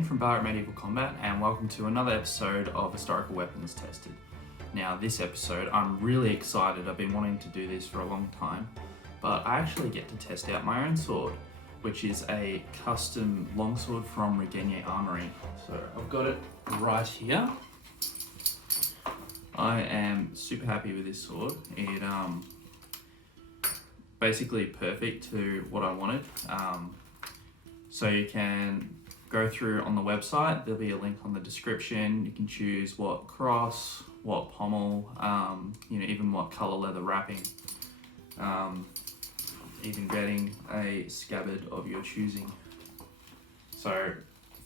Ben from Ballarat Medieval Combat, and welcome to another episode of Historical Weapons Tested. Now this episode I'm really excited. I've been wanting to do this for a long time, but I actually get to test out my own sword, which is a custom longsword from Regenyei Armory. So I've got it right here. I am super happy with this sword. It basically perfect to what I wanted. So you can go through on the website, there'll be a link on the description. You can choose what cross, what pommel, even what color leather wrapping, even getting a scabbard of your choosing. So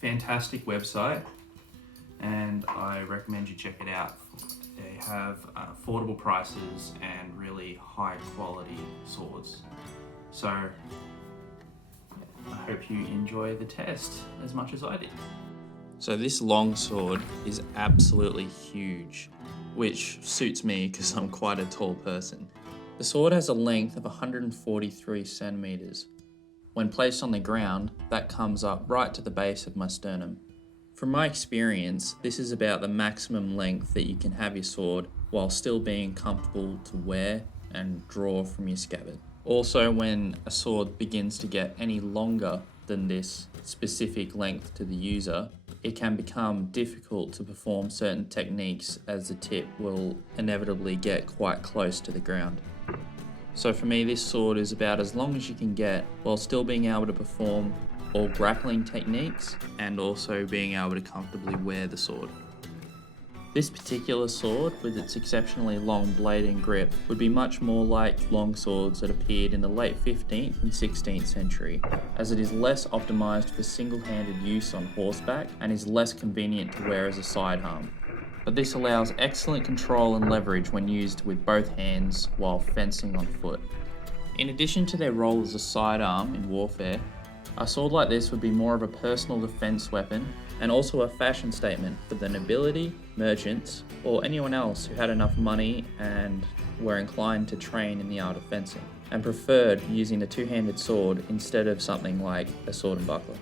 fantastic website, and I recommend you check it out. They have affordable prices and really high quality swords. So I hope you enjoy the test as much as I did. So this longsword is absolutely huge, which suits me because I'm quite a tall person. The sword has a length of 143 centimeters. When placed on the ground, that comes up right to the base of my sternum. From my experience, this is about the maximum length that you can have your sword while still being comfortable to wear and draw from your scabbard. Also, when a sword begins to get any longer than this specific length to the user, it can become difficult to perform certain techniques as the tip will inevitably get quite close to the ground. So for me, this sword is about as long as you can get while still being able to perform all grappling techniques and also being able to comfortably wear the sword. This particular sword, with its exceptionally long blade and grip, would be much more like long swords that appeared in the late 15th and 16th century, as it is less optimized for single-handed use on horseback and is less convenient to wear as a sidearm. But this allows excellent control and leverage when used with both hands while fencing on foot. In addition to their role as a sidearm in warfare, a sword like this would be more of a personal defense weapon and also a fashion statement for the nobility, merchants, or anyone else who had enough money and were inclined to train in the art of fencing, and preferred using a two-handed sword instead of something like a sword and buckler.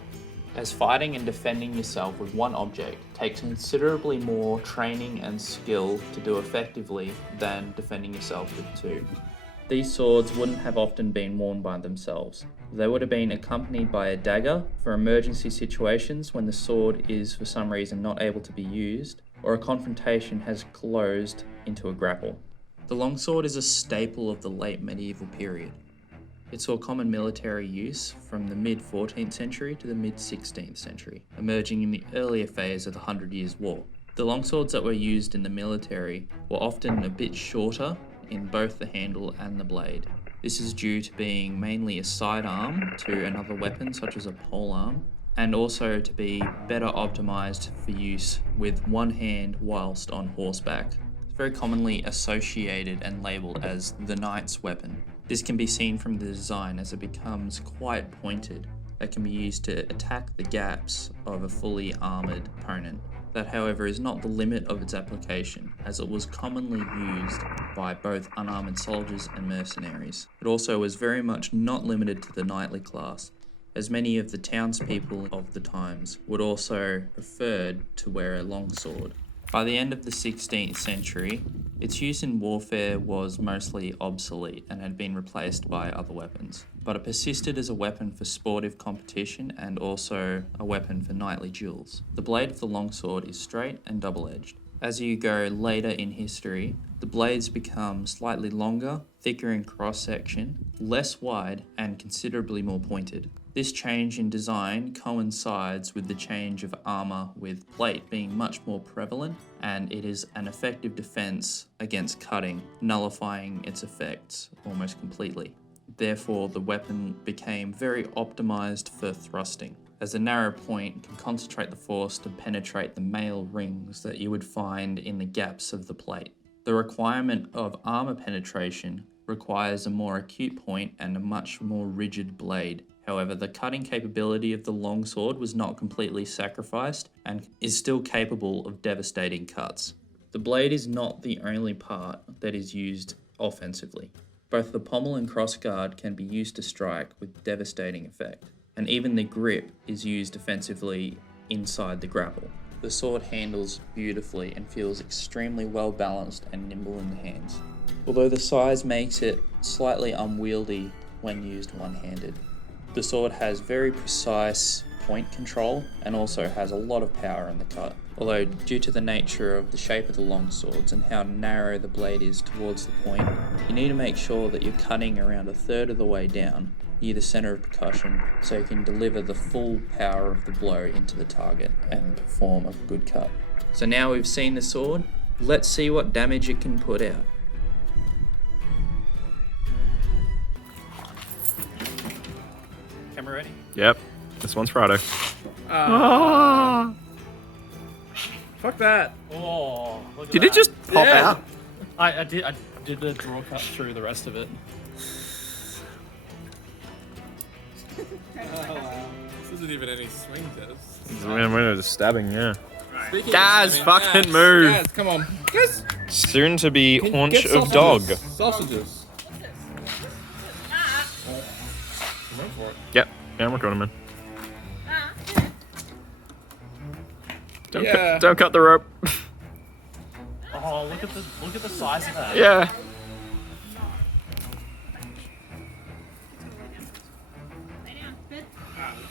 As fighting and defending yourself with one object takes considerably more training and skill to do effectively than defending yourself with two. These swords wouldn't have often been worn by themselves. They would have been accompanied by a dagger for emergency situations when the sword is for some reason not able to be used, or a confrontation has closed into a grapple. The longsword is a staple of the late medieval period. It saw common military use from the mid-14th century to the mid-16th century, emerging in the earlier phase of the 100 Years' War. The longswords that were used in the military were often a bit shorter in both the handle and the blade. This is due to being mainly a sidearm to another weapon such as a polearm, and also to be better optimized for use with one hand whilst on horseback. It's very commonly associated and labeled as the knight's weapon. This can be seen from the design as it becomes quite pointed, that can be used to attack the gaps of a fully armoured opponent. That, however, is not the limit of its application, as it was commonly used by both unarmoured soldiers and mercenaries. It also was very much not limited to the knightly class, as many of the townspeople of the times would also prefer to wear a longsword. By the end of the 16th century, its use in warfare was mostly obsolete and had been replaced by other weapons, but it persisted as a weapon for sportive competition and also a weapon for knightly duels. The blade of the longsword is straight and double-edged. As you go later in history, the blades become slightly longer, thicker in cross-section, less wide, and considerably more pointed. This change in design coincides with the change of armour, with plate being much more prevalent, and it is an effective defence against cutting, nullifying its effects almost completely. Therefore, the weapon became very optimised for thrusting, as a narrow point can concentrate the force to penetrate the mail rings that you would find in the gaps of the plate. The requirement of armour penetration requires a more acute point and a much more rigid blade. However, the cutting capability of the longsword was not completely sacrificed and is still capable of devastating cuts. The blade is not the only part that is used offensively. Both the pommel and crossguard can be used to strike with devastating effect, and even the grip is used offensively inside the grapple. The sword handles beautifully and feels extremely well balanced and nimble in the hands, although the size makes it slightly unwieldy when used one-handed. The sword has very precise point control and also has a lot of power in the cut, although due to the nature of the shape of the long swords and how narrow the blade is towards the point, you need to make sure that you're cutting around a third of the way down near the center of percussion so you can deliver the full power of the blow into the target and perform a good cut. So now we've seen the sword, let's see what damage it can put out. Camera ready? Yep. This one's Friday. Fuck that. Oh, look at Did that. it just pop out? I did the draw cut through the rest of it. This isn't even any swing test. We're just stabbing, yeah. Speaking of Guys, stabbing, fucking move. Guys, come on. Guys, Soon to be haunch get of dog. sausages. Sausages. Go for it. Yep. Yeah, I'm recording, man. Yeah. Don't cut the rope. Oh, look at the size of that. Yeah.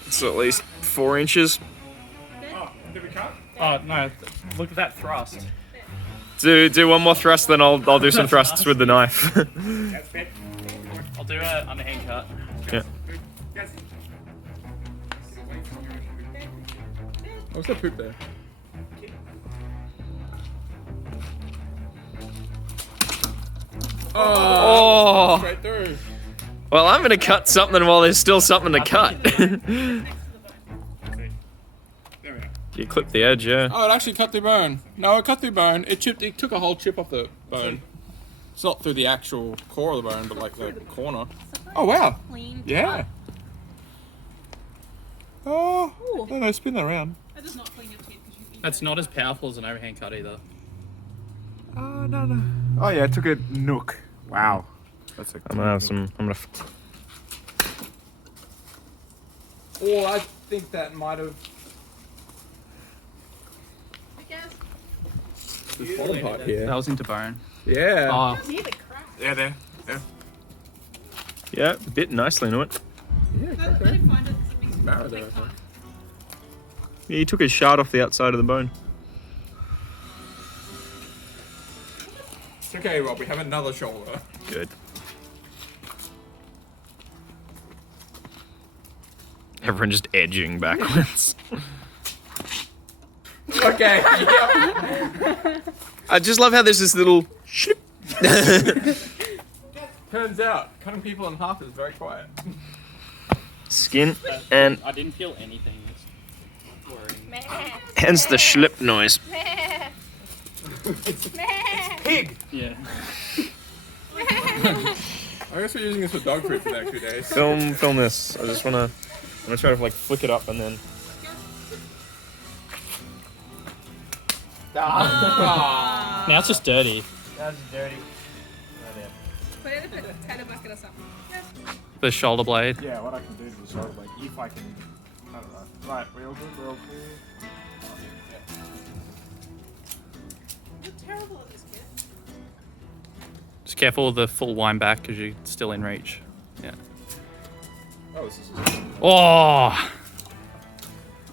It's at least 4 inches. Oh, did we cut? Oh no, look at that thrust. Do one more thrust, then I'll do some thrusts with the knife. That's fit. I'll do an underhand cut. Yeah. What's that poop there? Oh. Straight through. Well, I'm gonna cut something while there's still something to cut. There we go. You clip the edge, yeah. Oh, it actually cut through bone. No, it cut through bone. It took a whole chip off the bone. It's not through the actual core of the bone, but like the corner. Oh wow. Clean. Yeah. Oh, no, spin that around. That does not clean your teeth because you've been. That's not as powerful as an overhand cut either. Oh, no. Oh yeah, it took a nook. Wow. That's a I'm gonna have some. I'm gonna. Oh, I think that might have. I guess. This bottom part here. That was into bone. Yeah. Oh, Near the crack. Yeah, there. Yeah. Yeah, bit nicely into it. Yeah, I okay. didn't find it. It makes Marrow it there, take I think. time. Yeah, he took his shard off the outside of the bone. It's okay, Rob. We have another shoulder. Good. Everyone just edging backwards. Okay. Yeah. I just love how there's this little. Turns out, cutting people in half is very quiet. Skin and I didn't feel anything. It's worrying. hence the schlip noise. Pig! Yeah. I guess we're using this for dog food for the next few days. Film this. I just wanna. I'm gonna try to like flick it up and then. Now it's just dirty. That's dirty. Put it in a potato bucket or something. The shoulder blade. Yeah, what I can do to the shoulder blade, if I can. I don't know. Right, we're all good, we're all good. Oh, yeah. You're terrible at this, kid. Just careful of the full wind back because you're still in reach. Yeah. Oh, this is. Oh!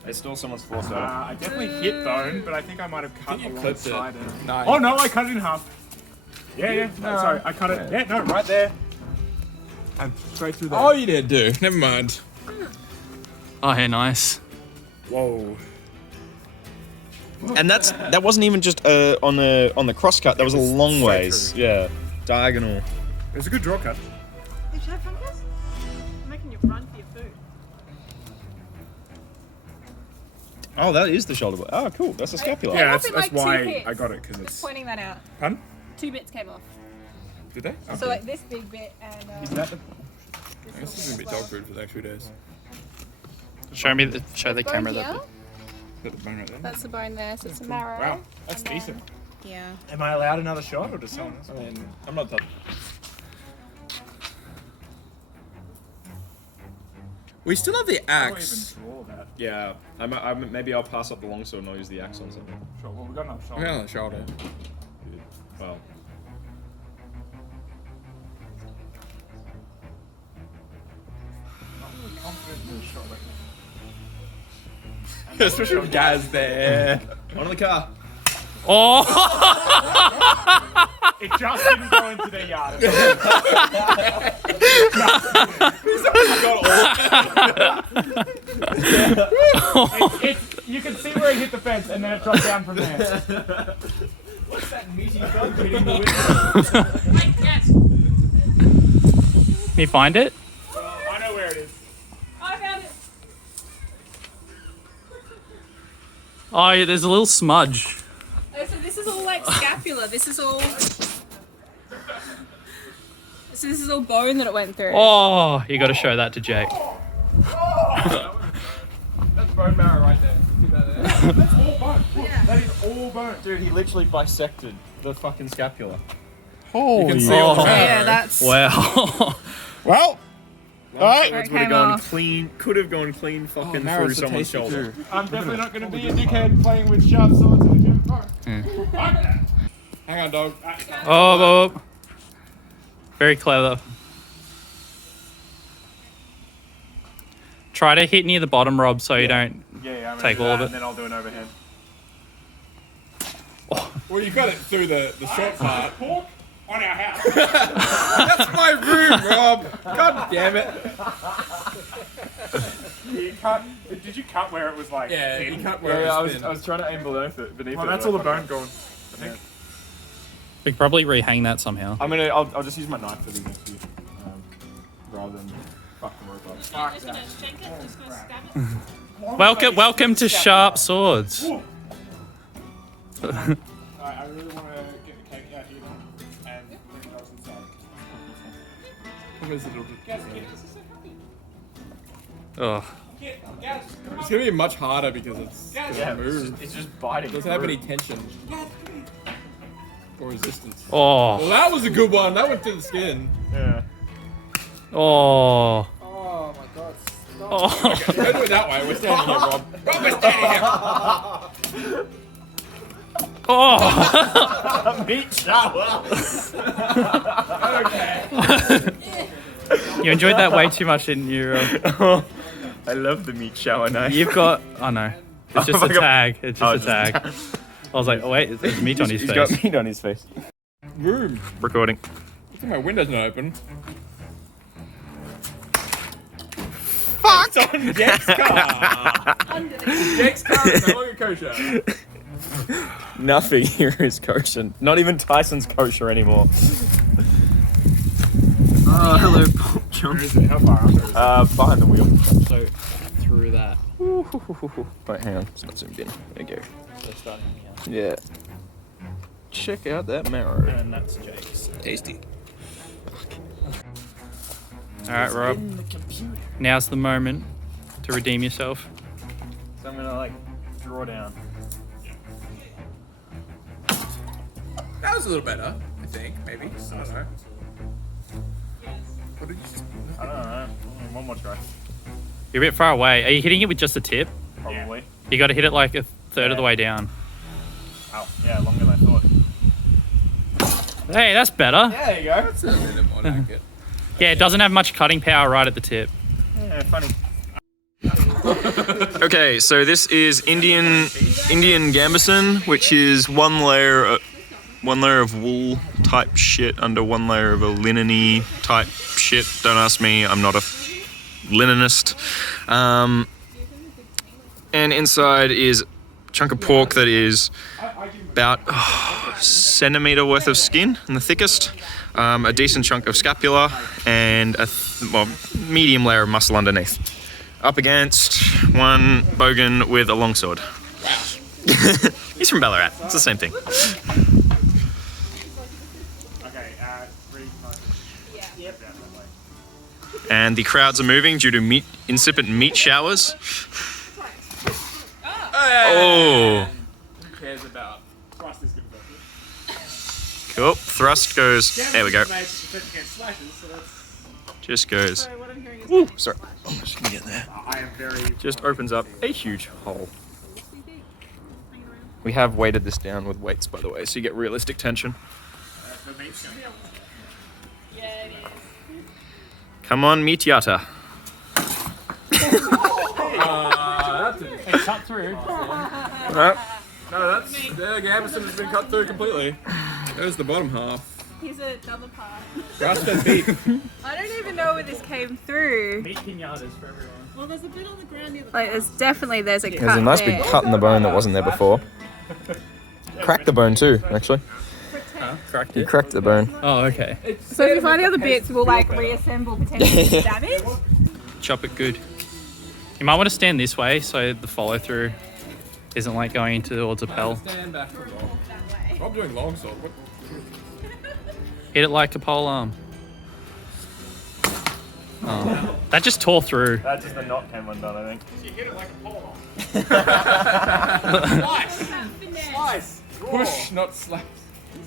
I stole someone's force I definitely hit bone, but I think I might have cut You clipped it. alongside it. Nice. Oh no, I cut it in half. Yeah. No, sorry, I cut it. Yeah, no, right there. And straight through there. Oh, you did do. Never mind. Oh, yeah, nice. Whoa. And that wasn't even just on the cross cut. That was a long straight ways. through. Yeah, diagonal. It was a good draw cut. Did you have fungus? I'm making you run for your food. Oh, that is the shoulder blade. Oh, cool. That's a scapula. Yeah. Yeah, must that's, be that's like why two hits. I got it, because Just it's... pointing that out. Pardon? 2 bits came off. Did they? So like this big bit and Is that the... I guess this is gonna be dog food for the next few days. Show the camera that. here. Got the bone right there. That's the bone there, so it's a marrow. Wow, that's And then- decent. Yeah. Am I allowed another shot, or does someone else? I mean, I'm not touching. We still have the I don't even axe. draw that. Yeah, maybe I'll pass up the longsword and I'll use the axe on something. Sure, well, we've got enough shoulder. Okay, on the shoulder. Well, Not really confident in the shoulder. Especially with Gaz there. on the car. Oh! It just didn't go into their yard. You can see where it hit the fence and then it dropped down from there. What's that meaty bug hitting the window? Yes. Can you find it? I know where it is. I found it. Oh, yeah, there's a little smudge. Oh, so this is all like scapula. This is all. So this is all bone that it went through. Oh, you got to show that to Jake. That's bone marrow right there. See that there? That's all bone. Yeah. That is all bone. Dude, he literally bisected the fucking scapula. You can see all the marrow. Yeah, that's. Wow. Well, alright. Where it Would have came gone off. clean. Could have gone clean fucking marrow's through so someone's tasty shoulder. too. I'm definitely not going to be a dickhead playing with sharp swords in a gym. Hang on, dog. Oh. Very clever. Try to hit near the bottom, Rob, so you don't. Yeah, I'm Take gonna do all of that, it. and then I'll do an overhand. Well, you got it through the short part. Pork on our house. That's my room, Rob. God damn it. You cut, did you cut where it was like Yeah, thin? you cut where Yeah, I it was, was I was trying to aim beneath it. Well, that's all the bone gone. I think. We could probably rehang that somehow. I'll just use my knife for these next few, rather than fuck the rope up. Just gonna shank it. Just gonna stab it. Welcome to Sharp Swords. Alright, I really want to get the cake out here now and bring it else inside. Guys, this is so happy. Oh. Guys, It's gonna be much harder because it's Yeah, moved. it's just biting. It doesn't have any tension or resistance. Oh. Well, that was a good one. That went to the skin. Yeah. Oh. Oh my god. Oh. Don't do it that way. We're standing here, Rob. Rob, we're standing here. Oh. Meat shower. Okay. You enjoyed that way too much, didn't you, Rob? I love the meat shower knife. You've got. Oh no. It's just Oh a my God. tag. It's Oh, just a tag. I was like, oh wait, there's meat on his He's face. got meat on his face. Room. Recording. I think my window's not open. Fuck! It's on Jake's car. Jake's car is no longer kosher. Nothing here is kosher. Not even Tyson's kosher anymore. Oh, hello, pork chunk. where is it? How far under is it? Behind the wheel. So through that. Wait, hang on. It's not zoomed in. There you go. So starting here. Yeah. Check out that marrow. And that's Jake's. Tasty. All right, Rob. Now's the moment to redeem yourself. So I'm gonna like draw down. That was a little better, I think. Maybe. I don't know. What did you just... I don't know. One more try. You're a bit far away. Are you hitting it with just the tip? Probably. You got to hit it like a third of the way down. Oh, yeah, longer than I thought. Hey, that's better. Yeah, there you go. That's a bit more accurate. Yeah, it doesn't have much cutting power right at the tip. Yeah, funny. Okay, so this is Indian gambeson, which is one layer of wool type shit under one layer of a linen-y type shit. Don't ask me, I'm not a linenist. And inside is a chunk of pork that is about a centimetre worth of skin in the thickest, a decent chunk of scapula, and a medium layer of muscle underneath. Up against one bogan with a longsword. He's from Ballarat. It's the same thing. Okay, ready? Yep. And the crowds are moving due to incipient meat showers. Oh, Who cares about... Thrust is good for cool. Thrust goes. There we go. Made defense against slashes, so that's... Just goes. Sorry, what I'm hearing is. Ooh, sorry. I'm just gonna get there. I am very. Just opens up a huge hole. We have weighted this down with weights, by the way, so you get realistic tension. Yeah, it is. Come on, meet Yata. It's cut through. No, that's Gamberson has been cut through completely. There's the bottom half. Here's another part. Grass-fed beef. I don't even know where this came through. Meat pinatas for everyone. Well, there's a bit on the ground near the like, there's a cut There's a nice there. big cut in the bone that wasn't there before. Cracked the bone too, actually. Cracked You it. cracked the bone. Oh, okay. So if you find the other bits, we'll like reassemble potentially damage. Chop it good. You might want to stand this way so the follow through isn't like going towards a pell. Stand back from Rob. Rob doing longsword. What? Hit it like a pole arm. Oh, that just tore through. That's just the knot came undone, I think. You hit it like a pole Slice! Push, not slap.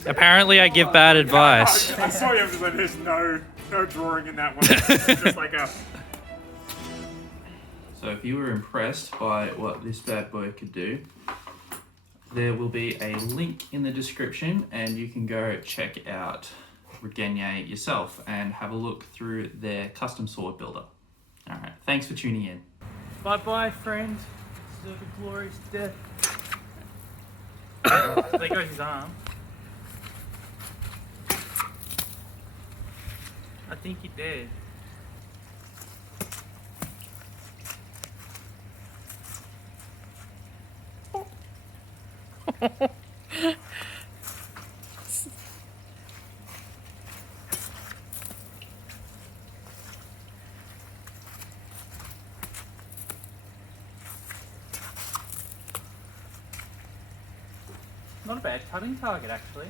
Apparently, I give bad advice. I saw you, but there's no drawing in that one. It's just like a. So if you were impressed by what this bad boy could do, there will be a link in the description and you can go check out Regenyei yourself and have a look through their custom sword builder. Alright, thanks for tuning in. Bye bye, friend. Serve a glorious death. There goes his arm. I think he did. Not a bad cutting target, actually.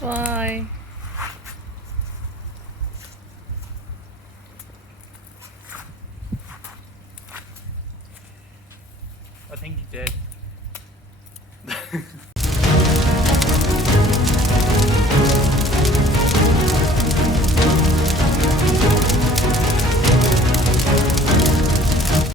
Bye. I think he did.